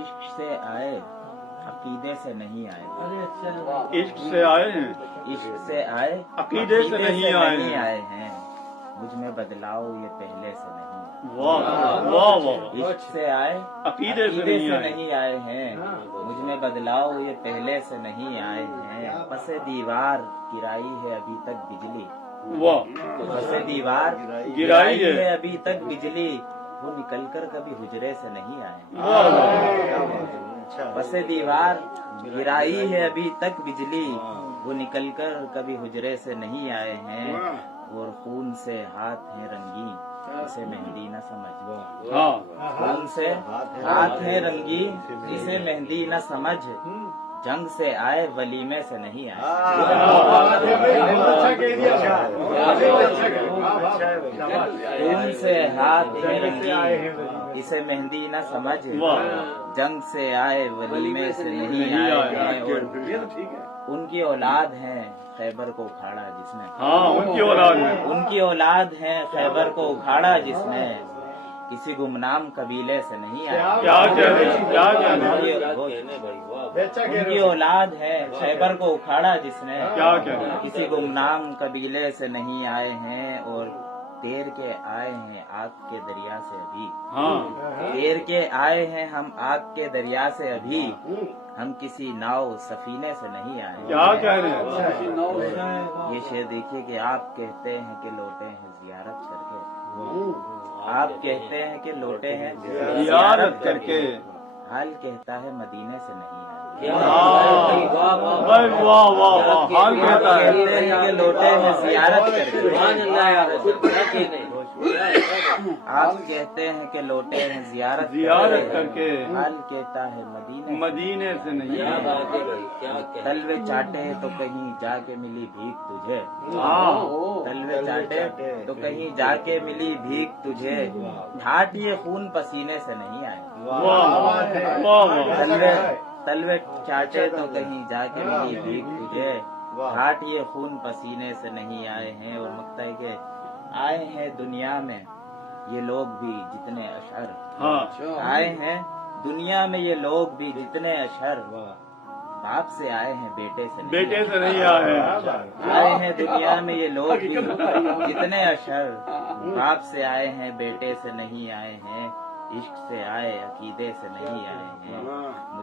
इश्क से आए अकीदे से नहीं आए। इश्क से आए हैं, इश्क से आए अकीदे से नहीं आए हैं। आए हैं। मुझ में बदलाव ये पहले से नहीं आए। वाह वाह वाह। इश्क से आए अकीदे से नहीं आए। हैं। मुझ में बदलाव ये पहले से नहीं आए हैं। पसे दीवार गिराई है अभी तक बिजली। वाह। पसे दीवार गिराई है अभी तक बिजली। वो निकलकर कभी हुजरे से नहीं आए। पसे दीवार गिराई है अभी तक बिजली। वो निकलकर कभी हुजरे से नहीं आए हैं। और खून से हाथ है रंगीन इसे मेहंदी न समझ। हाँ। खून से हाथ है रंगीन इसे मेहंदी न समझ। जंग से आए वलीमे से नहीं आए। खून से हाथ है रंगीन इसे मेहंदी न समझ। जंग से आए वलीमे से नहीं आए हैं। और उनकी औलाद है खैबर को उखाड़ा जिसने। हाँ, उनकी औलाद है। उनकी औलाद है खैबर को उखाड़ा जिसने। किसी गुमनाम कबीले से नहीं आया। क्या कह रहे हैं, क्या कह रहे हैं? उनकी औलाद है खैबर को उखाड़ा जिसने। क्या कह रहे हैं? किसी गुमनाम कबीले से नहीं आए हैं। और तैर के आए हैं आग के दरिया से अभी। हाँ। तैर के आए हैं हम आग के दरिया से अभी। हम किसी नाव सफीने से नहीं आए। क्या कह रहे हैं? ये शेर देखिए कि आप कहते हैं कि लौटे हैं जियारत करके। आप कहते हैं कि लौटे हैं जियारत करके। हाल कहता है मदीने से नहीं आए। वाह वाह वाह। हाल कहता है कहते हैं कि लौटे हैं जियारत करके। आप कहते हैं कि लौटे हैं जियारत करके। हाल कहता है मदीने से नहीं आए। तलवे चाटे तो कहीं जाके मिली भीख तुझे। हाँ। तलवे चाटे तो कहीं जाके मिली भीख तुझे। ठाट ये खून पसीने से नहीं आए। वाह वाह। तलवे चाटे तो कहीं जाके मिली भीख तुझे। ठाट ये खून पसीने से नहीं आए हैं। और मकता है कि आए हैं दुनिया में ये लोग भी जितने अशर। हाँ। आए हैं दुनिया में ये लोग भी जितने अशर। बाप से आए हैं बेटे से नहीं। बेटे से नहीं आए। आए हैं दुनिया में ये लोग भी जितने अशर। बाप से आए हैं बेटे से नहीं आए हैं। इश्क से आए अकीदे से नहीं आए हैं।